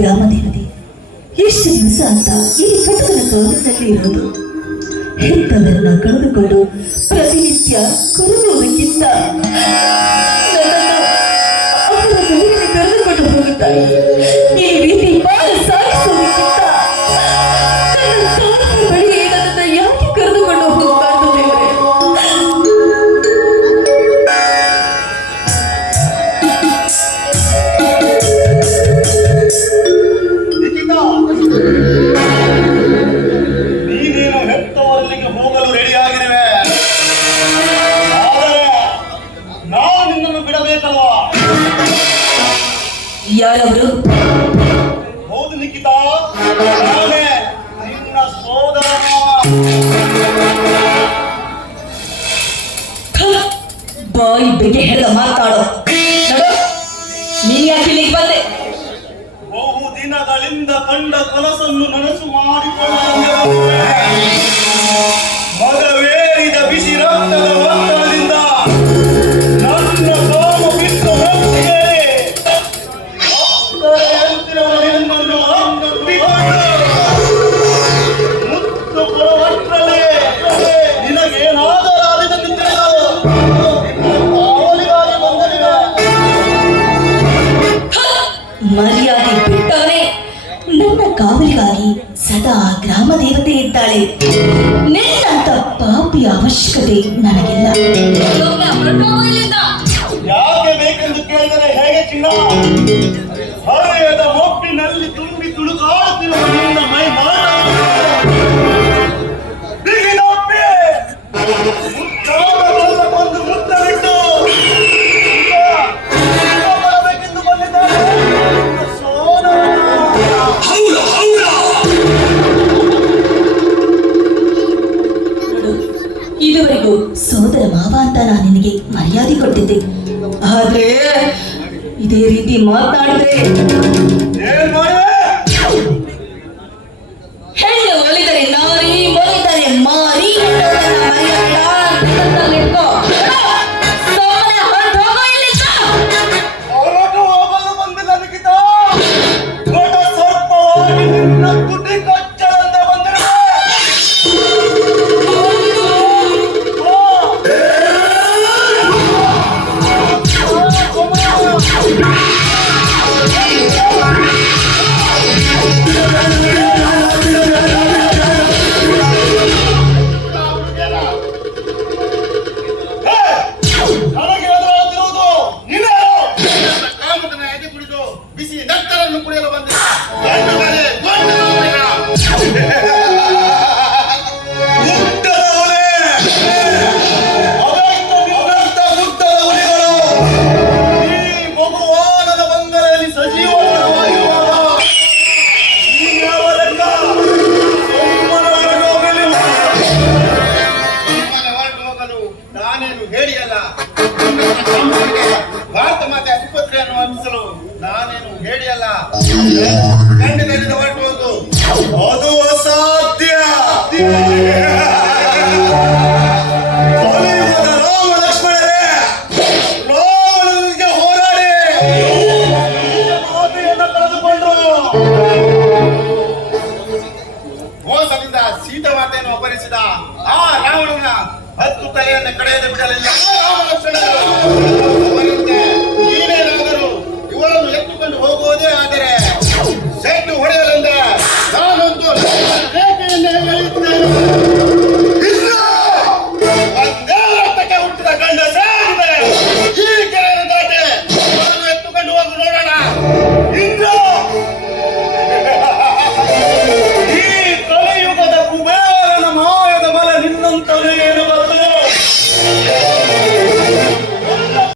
ಗ್ರಾಮದೇವತೆ ಎಷ್ಟು ದಿವಸ ಅಂತ ಈ ಕಟಕನ ಕಾಲದಲ್ಲಿ ಇರೋದು. ಹೆತ್ತವರನ್ನ ಕಳೆದುಕೊಂಡು ಪ್ರತಿನಿತ್ಯ ಕೊರಗುವುದಕ್ಕಿಂತ ಅವರ ಮನೆಯಲ್ಲಿ ಕರೆದುಕೊಂಡು ಹೋಗುತ್ತಾರೆ. ಈ ರೀತಿ ಬಾಳ ಸಾಗಿಸುವುದಕ್ಕಿಂತ ನನ್ನ ತಾಯಿಯ ಬಳಿ ನನ್ನನ್ನು ಯಾಕೆ ಕರೆದುಕೊಂಡು ಹೋಗಬಾರದು ದೇವರೇ? ನೀನೇನು ಹೆತ್ತವರಲ್ಲಿಗೆ ಹೋಗಲು ರೆಡಿಯಾಗಿರುವೆ, ಆದರೆ ನಾವು ನಿನ್ನನ್ನು ಬಿಡಬೇಕಲ್ವಾ? ಯಾರವರು? ಹೌದು ನಿಖಿತಾ, ನಾನೇ ನಿನ್ನ ಸೋದರ. ಬಾಯಿ ಬೆಗೆ ಹೇಳ ಮಾತಾಡೋ. ನೀನ್ ಯಾಕೆ ಇಲ್ಲಿಗೆ ಬಂದೆ? ಬಹು ದಿನಗಳಿಂದ ಕಂಡ ಕನಸನ್ನು ನನಸು ಮಾಡಿಕೊಳ್ಳಲು ಮಗವೇರಿದ ಬಿಸಿ ರಕ್ತದ ಒತ್ತಡದಿಂದ ನನ್ನ ಕಾಮ ಬಿಟ್ಟು ಮುತ್ತು ಕೊಡುವಷ್ಟರಲ್ಲಿ ನಿನಗೇನಾದರೂ ಆದಿದ ನಿಂತಿರುವುದು ಕಾವಲಿಗಾಗಿ ಬಂದರಿವೆ. ಮರ್ಯಾದೆ ಬಿಟ್ಟವನೇ ನನ್ನ ಕಾವಲಿಗಾಗಿ ಸದಾ ಗ್ರಾಮ ದೇವತೆ ಇದ್ದಾಳೆ. ನಿನ್ನಂತ ಪಾಪಿಯ ಅವಶ್ಯಕತೆ ನನಗಿಲ್ಲ. ಯಾಕೆ ಬೇಕೆಂದು ಕೇಳಿದರೆ ಹೇಗೆ ಚಿನ್ನ? ಹರೆಯದ ಮೊಪ್ಪಿನಲ್ಲಿ ತುಂಬಿ ತುಳುಕಾಡುತ್ತಿರುವ ನಿನ್ನ ಮೈ ಬಿಗಿದಪ್ಪಿ ಒಂದು ಮುತ್ತ ಬಿಟ್ಟು ಬರಬೇಕೆಂದು ಬಂದಿದ್ದಾರೆ. ಇದುವರೆಗೂ ಸೋದರ ಮಾವ ಅಂತ ನಾನು ನಿನಗೆ ಮರ್ಯಾದೆ ಕೊಟ್ಟಿದ್ದೆ. ಆದ್ರೆ ಇದೇ ರೀತಿ ಮಾತನಾಡಿದ್ರೆ ಏನ್ ಮಾಡುವೆ? ಹೆಣ್ಣು ಒಲಿದರೆ ನಾರಿ, ಒಲಿದರೆ ಮಾರಿ. ಹೊರಟು ಹೋಗಲು ಬಂದಿಲ್ಲ ನಿಖಿತಾ. ದೊಡ್ಡ ಸರ್ಪವಾಗಿ ನಿನ್ನ ತುಟಿ ಕಚ್ಚದಂತೆ ಬಂದಿರುವೆ. ನನಗೆ ಎದುರಾಗುತ್ತಿರುವುದು ನೀನ್ಯಾರು? ಕಾಮಕನ ಎದೆ ಕುಡಿದು ಬಿಸಿ ನೆತ್ತರನ್ನು ಕುಡಿಯಲು ಬಂದಿದೆ. ಮುಟ್ಟದವನೇ ಅದೆಷ್ಟು ನಿನ್ನಂತ ಮುಟ್ಟದ ಹುಲಿಗಳು ಈ ಮಗುವಾನದ ಬಂಗಲೆಯಲ್ಲಿ ಸಜೀವವಾಗಿರುವಾಗ ನೀನ್ಯಾವ ಲೆಕ್ಕ? ಸುಮ್ಮನೆ ಹೊರಟು ಹೋಗಲಿಲ್ಲ. ಸುಮ್ಮನೆ ಹೊರಟು ಹೋಗಲು ನಾನೇನು ಹೇಳಿಯಲ್ಲ. ಭಾರತ ಮಾತೆ ಆಸ್ಪತ್ರೆಯನ್ನು ಹಬ್ಬಿಸಲು ನಾನೇನು ಹೇಳಿಯಲ್ಲ. ಖಂಡಿತ ಹೊರಟು ಹೋಗು, ಅದು ಅಸಾಧ್ಯ. ಕಲಿಯುಗದ ರಾಮ ಲಕ್ಷ್ಮಣರೇ, ರಾವಣನಿಗೆ ಹೋರಾಡಿ ಮಾತೆಯನ್ನು ಕಳೆದುಕೊಂಡ್ರು. ಮೋಸದಿಂದ ಸೀತಾ ಮಾತೆಯನ್ನು ಅಪಹರಿಸಿದ ಆ ರಾವಣನ 10 ತಲೆಯನ್ನು ಕಡೆಯದೆ ಬಿಡಲಿಲ್ಲ ರಾಮ ಲಕ್ಷ್ಮಣರು.